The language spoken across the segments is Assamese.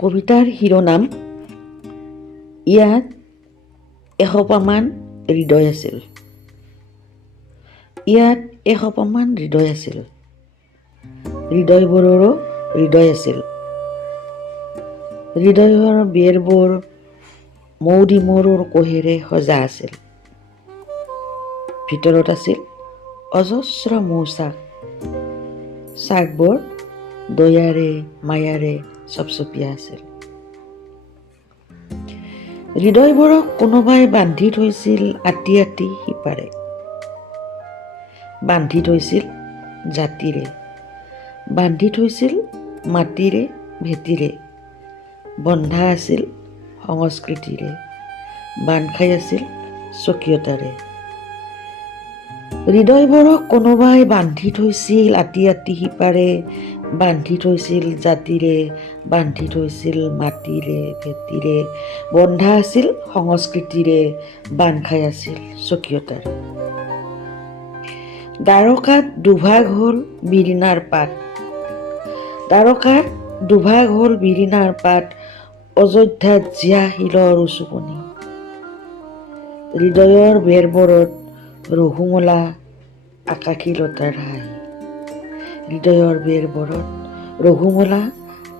কবিতাৰ শিৰোনাম ইয়াত এসোপামান হৃদয় আছিল। ইয়াত এসোপামান হৃদয় আছিল। হৃদয়বোৰৰো হৃদয় আছিল। হৃদয়ৰ বেৰবোৰ মৌদিমৰুৰ কোহেৰে সজা আছিল। ভিতৰত আছিল অজস্ৰ মৌচাক। চাকবোৰ দয়াৰে মায়াৰে চপচপীয়া আছিল। হৃদয়বোৰক কোনোবাই বান্ধি থৈছিল আতি আতি সিপাৰে। বান্ধি থৈছিল জাতিৰে, বান্ধি থৈছিল মাটিৰে ভেটিৰে। বন্ধা আছিল সংস্কৃতিৰে, বান্ধ খাই আছিল স্বকীয়তাৰে। হৃদয়বোৰক কোনোবাই বান্ধি থৈছিল আতি আতি সিপাৰে, বান্ধি থৈছিল জাতিৰে, বান্ধি থৈছিল মাটিৰে ভেটিৰে। বন্ধা আছিল সংস্কৃতিৰে, বান্ধ খাই আছিল স্বকীয়তাৰে। দ্বাৰকাত দুভাগ হ'ল বিৰিণাৰ পাত। দ্বাৰকাত দুভাগ হ'ল বিৰিণাৰ পাত, অযোধ্যাত জীয়া শিলৰ উচুপনি। হৃদয়ৰ বেৰবোৰত ৰঘুমলা আকাশী লতাৰ হাঁহি। হৃদয়ৰ বেৰবোৰত ৰঘুমলা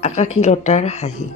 আকাশী লতাৰ হাঁহি।